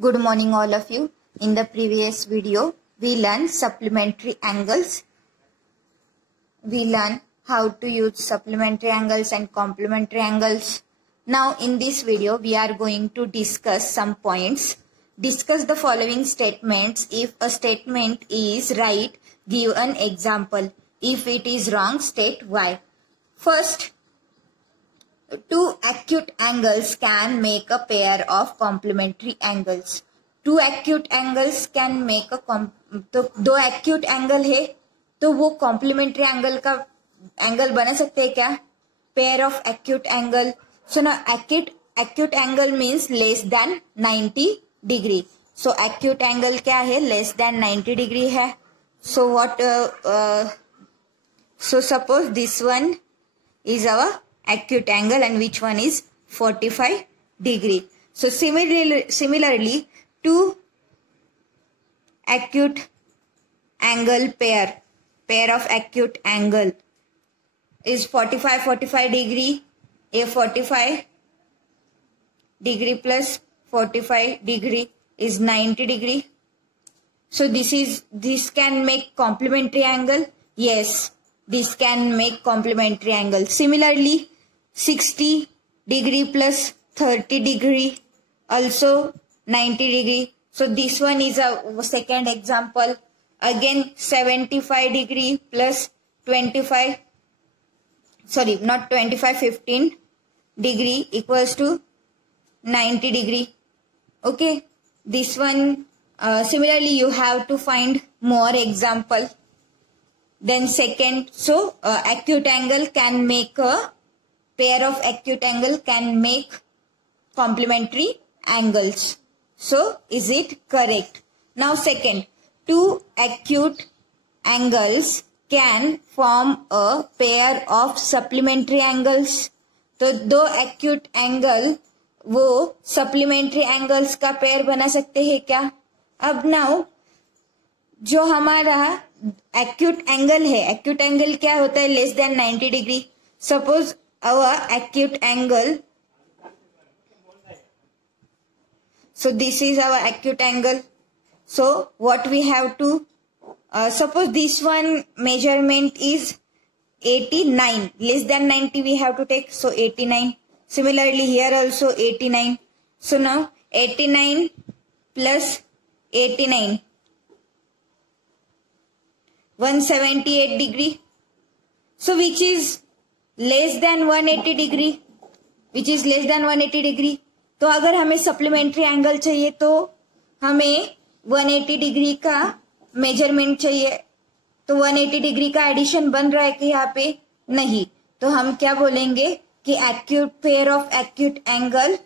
Good morning all of you. In the previous video, we learned supplementary angles. We learned how to use supplementary angles and complementary angles. Now in this video, we are going to discuss some points. Discuss the following statements. If a statement is right, give an example. If it is wrong, state why. First, two acute angles can make a pair of complementary angles. Two acute angles can make a तो दो acute angle है तो वो complementary angle का angle बना सकते हैं क्या? Pair of acute angle. So now acute angle means less than 90 degree. So acute angle क्या है? Less than 90 degree है. So what? So suppose this one is our acute angle and which one is 45 degree. So similarly, two acute angle pair of acute angle is 45 degree. A 45 degree plus 45 degree is 90 degree. So this can make complementary angle. Yes, this can make complementary angle. Similarly, 60 degree plus 30 degree also 90 degree. So this one is a second example. Again 75 degree plus 15 degree equals to 90 degree. Okay, this one similarly you have to find more example. Then second, so acute angle can make a pair of acute angle can make complementary angles. So is it correct? Now second, two acute angles can form a pair of supplementary angles. तो दो acute angle वो supplementary angles का pair बना सकते हैं क्या? अब now जो हमारा acute angle है, acute angle क्या होता है? Less than 90 degree. Suppose our acute angle, so this is our acute angle. So what we have to, suppose this one measurement is 89, less than 90 we have to take, so 89. Similarly here also 89. So now 89 plus 89, 178 degree. So which is less than 180 degree, which is less than 180 degree. तो अगर हमें supplementary angle चाहिए तो हमें 180 degree का measurement चाहिए. तो 180 degree का एडिशन बन रहा है कि यहाँ पे नहीं. तो हम क्या बोलेंगे कि acute pair of acute angle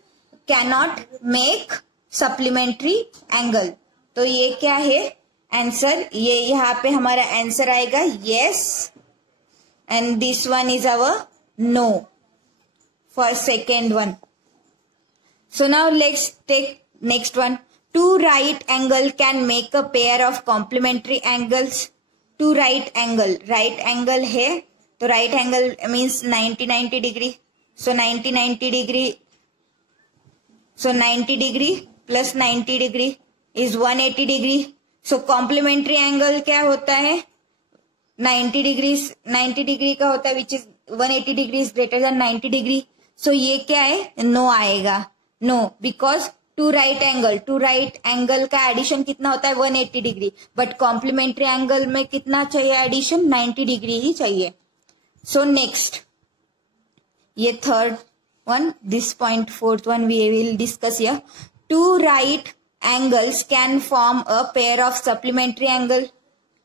can not make supplementary angle. तो ये क्या है आंसर? ये यहाँ पे हमारा आंसर आएगा yes. And this one is our no for second one. So now let's take next one. Two right angle can make a pair of complementary angles. Two right angle है तो right angle means 90 degree. So 90 degree. So 90 degree plus 90 degree is 180 degree. So complementary angle क्या होता है? 90 degree का होता है which is 180 degree is greater than 90 degree. So ये क्या है? नो आएगा. No because two right angle का एडिशन कितना होता है? 180 डिग्री. बट कॉम्प्लीमेंट्री एंगल में कितना चाहिए एडिशन? 90 डिग्री ही चाहिए. सो नेक्स्ट, ये third one, this point fourth one we will discuss here. Two right angles can form a pair of supplementary angle.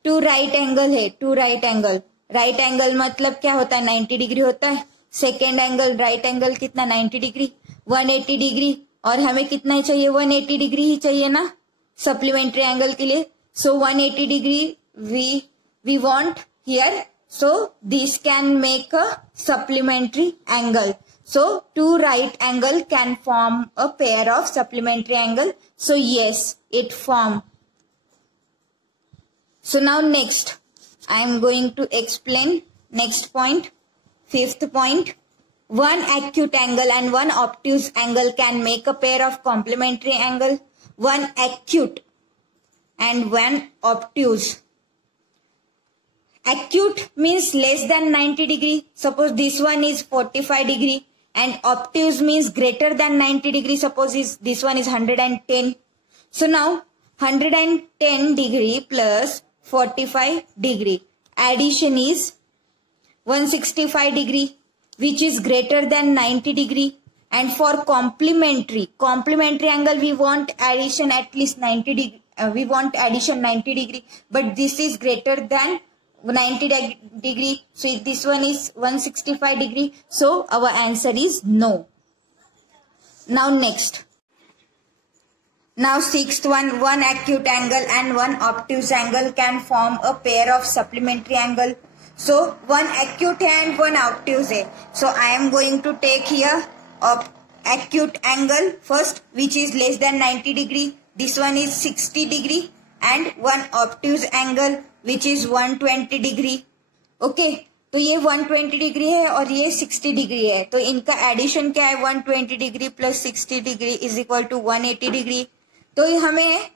Two right angle है, two right angle मतलब क्या होता है? 90 डिग्री होता है. सेकेंड एंगल राइट एंगल कितना? 90 degree. 180 degree और हमें कितना ही चाहिए? 180 डिग्री ही चाहिए ना सप्लीमेंट्री एंगल के लिए. So 180 degree we want here. So this can make a supplementary angle. So two right angle can form a pair of supplementary angle. So yes, it form. So now next, I am going to explain next point, fifth point. One acute angle and one obtuse angle can make a pair of complementary angle. one acute and one obtuse. Acute means less than 90 degree. Suppose this one is 45 degree, and obtuse means greater than 90 degree. Suppose this one is 110. So now 110 degree plus 45 degree. Addition is 165 degree, which is greater than 90 degree. And for complementary angle, we want addition at least 90 degree. We want addition 90 degree, but this is greater than 90 degree. So this one is 165 degree. So our answer is no. Now next. Now sixth one, one acute angle and one obtuse angle can form a pair of supplementary angle. So one acute and one obtuse. So I am going to take here acute angle first, which is less than 90 degree. This one is 60 degree, and one obtuse angle which is 120 degree. Okay, तो ये 120 degree है और ये 60 degree है, तो इनका addition क्या है? 120 degree plus 60 degree is equal to 180 degree. तो हमें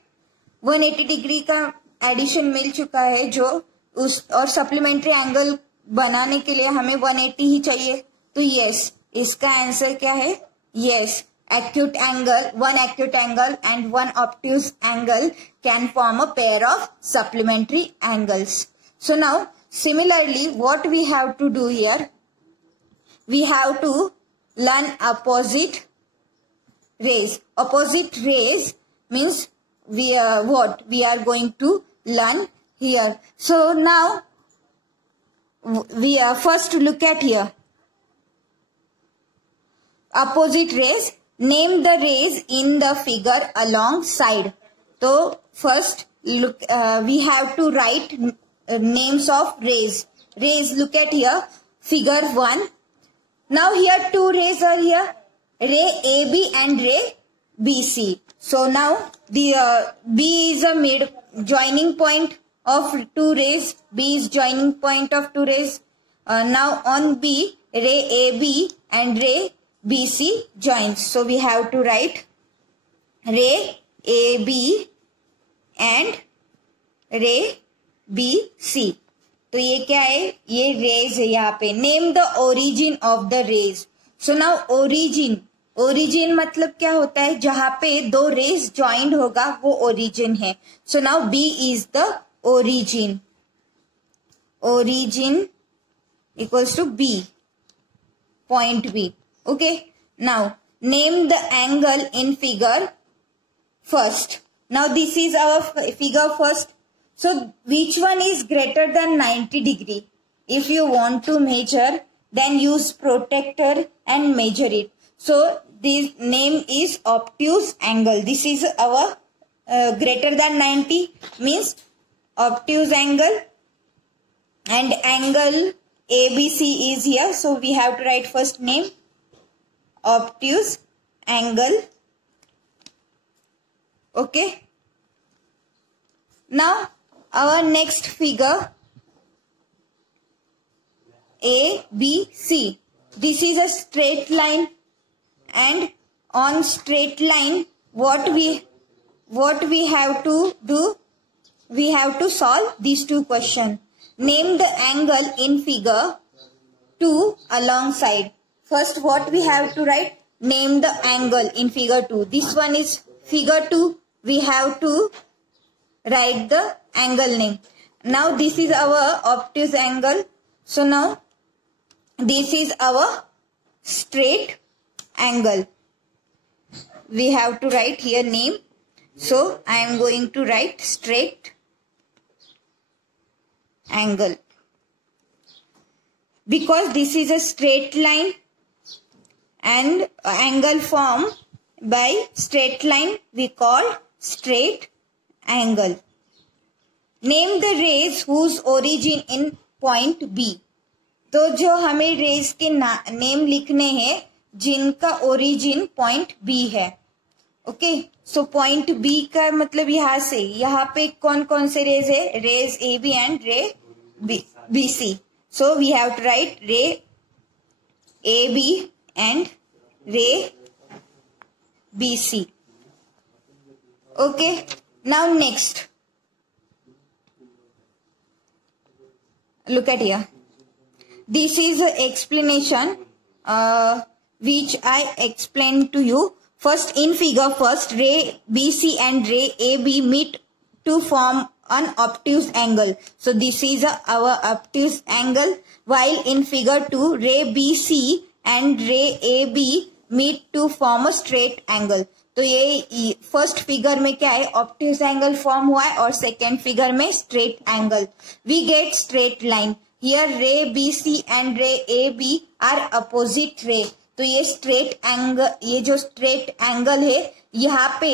180 डिग्री का एडिशन मिल चुका है जो उस, और सप्लीमेंट्री एंगल बनाने के लिए हमें 180 ही चाहिए. तो यस, इसका आंसर क्या है? Yes, acute angle, one acute angle and one obtuse angle can form a pair of supplementary angles. So now similarly what we have to do here, we have to learn opposite rays. Opposite rays means we are going to learn here. So now we first look at here opposite rays. Name the rays in the figure alongside. So first look, we have to write names of rays. Rays, look at here, figure 1. Now here two rays are here, ray AB and ray BC. So now the B is a mid joining point of two rays. B is joining point of two rays. Now on B, ray AB and ray BC joins. So we have to write ray AB and ray BC. तो ये क्या है? ये rays है यहाँ पे. Name the origin of the rays. So now origin मतलब क्या होता है? जहाँ पे दो rays joined होगा वो origin है. So now B is the origin. Origin equals to B, point B. Okay, now name the angle in figure first. Now this is our figure first. So which one is greater than 90 degree? If you want to measure, then use protractor and measure it. So this name is obtuse angle. This is our greater than 90 means obtuse angle, and angle ABC is here. So we have to write first name obtuse angle. Okay. Now our next figure ABC. This is a straight line, and on straight line what we have to do? We have to solve these two questions. Name the angle in figure 2 alongside. First what we have to write? Name the angle in figure 2. This one is figure 2. We have to write the angle name. Now this is our obtuse angle. So now this is our straight angle. We have to write here name. So I am going to write straight angle. Because this is a straight line and angle formed by straight line we call straight angle. Name the rays whose origin in point B. तो जो हमें raise के name लिखने हैं जिनका origin point B है. Okay, so point B का मतलब यहाँ से यहाँ पे कौन कौन से रेज है? Rays A B and ray B C. So we have to write ray A B and ray B C. Okay, now next. Look at here. This is an explanation which I explained to you. First, in figure first, ray BC and ray AB meet to form an obtuse angle. So this is our obtuse angle. While in figure 2, ray BC and ray AB meet to form a straight angle. तो ये first figure में क्या है, obtuse angle form हुआ है और second figure में straight angle. We get straight line. Here ray B C and ray A B are opposite ray. तो ये स्ट्रेट एंगल, ये जो स्ट्रेट एंगल है यहाँ पे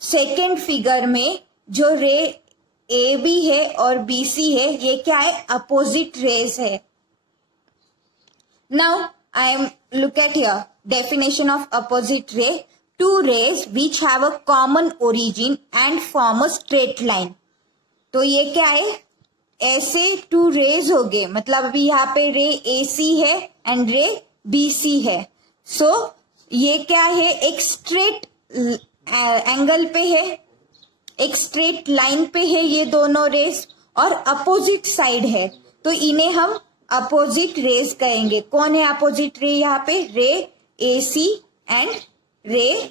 सेकेंड फिगर में जो रे ए बी है और बी सी है ये क्या है, अपोजिट रेज है. Now I am look at here definition of opposite ray. Two rays which have a common origin and form a straight line. तो ये क्या है, ऐसे टू रेज हो गए, मतलब अभी यहाँ पे रे AC है एंड रे BC है. सो ये क्या है, एक स्ट्रेट एंगल पे है, एक स्ट्रेट लाइन पे है ये दोनों रेज और अपोजिट साइड है. तो इन्हें हम अपोजिट रेज कहेंगे. कौन है अपोजिट रे यहाँ पे, रे AC एंड रे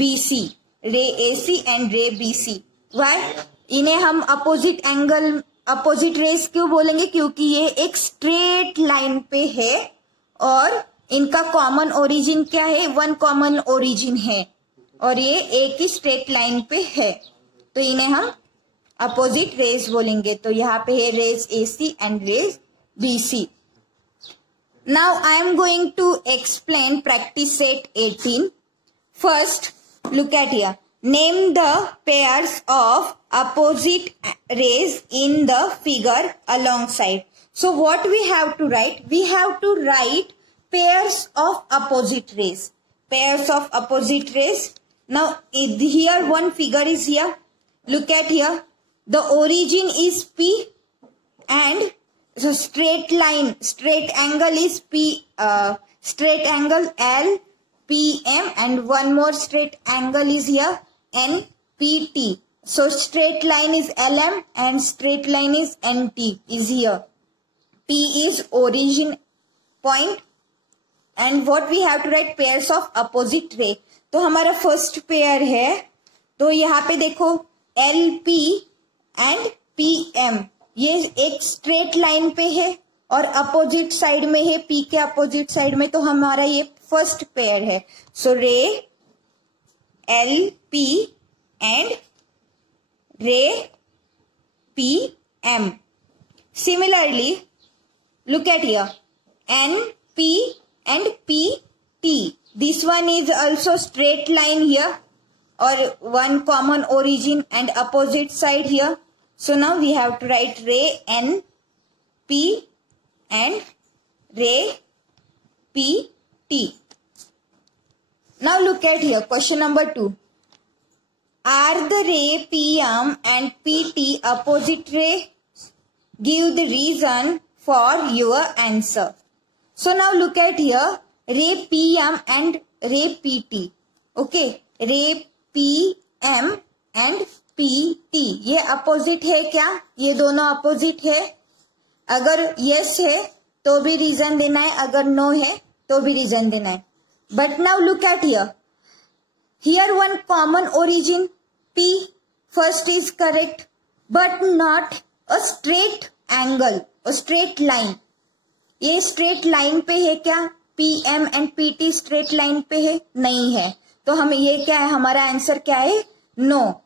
BC. रे AC एंड रे BC. वाई इन्हें हम अपोजिट एंगल, अपोजिट रेस क्यों बोलेंगे, क्योंकि ये एक स्ट्रेट लाइन पे है और इनका कॉमन ओरिजिन क्या है, वन कॉमन ओरिजिन है और ये एक ही स्ट्रेट लाइन पे है. तो इन्हें हम अपोजिट रेस बोलेंगे. तो यहाँ पे है rays AC and rays BC. Now I am going to explain practice set 18. First, look at here. Name the pairs of opposite rays in the figure alongside. So what we have to write? We have to write pairs of opposite rays. Pairs of opposite rays. Now here one figure is here. Look at here. The origin is P and so straight line, straight angle is P, straight angle L, PM and one more straight angle is here NPT. So straight line is LM and straight line is NT is here. P is origin point and what we have to write, pairs of opposite ray. तो हमारा first pair है, तो यहाँ पे देखो LP and PM ये एक straight line पे है और अपोजिट साइड में है, P के अपोजिट साइड में. तो हमारा ये फर्स्ट पेयर है. So ray LP and ray PM. Similarly look at here NP and PT. This one is also straight line here और one common origin and opposite side here. So now we have to write ray NP and ray PT. Now look at here, question number 2. Are the ray PM and PT opposite ray? Give the reason for your answer. So now look at here, ray PM and ray PT. Okay, ray PM and PT ये opposite है क्या, ये दोनों opposite है. अगर yes है तो भी रीजन देना है, अगर नो है तो भी रीजन देना है. But now look at here, here one common origin P first is correct but not a straight angle, a straight line. ये स्ट्रेट लाइन पे है क्या, PM and PT straight line पे है, नहीं है. तो हम ये क्या है, हमारा आंसर क्या है, नो.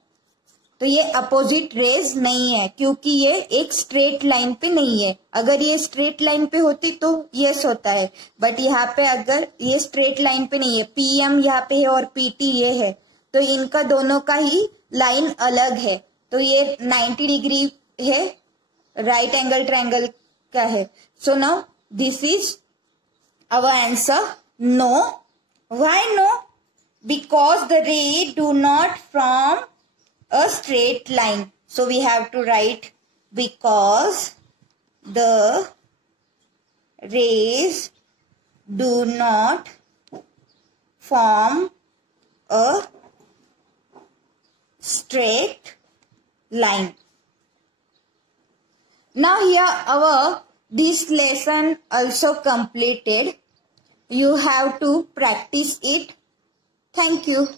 तो ये अपोजिट रेज नहीं है क्योंकि ये एक स्ट्रेट लाइन पे नहीं है. अगर ये स्ट्रेट लाइन पे होती तो यस होता है, बट यहाँ पे अगर ये स्ट्रेट लाइन पे नहीं है, PM यहाँ पे है और PT ये है, तो इनका दोनों का ही लाइन अलग है. तो ये 90 डिग्री है, राइट एंगल ट्रायंगल का है. So now this is our answer, no. Why no? Because the ray do not from a straight line. So we have to write because the rays do not form a straight line. Now here our this lesson also completed. You have to practice it. Thank you.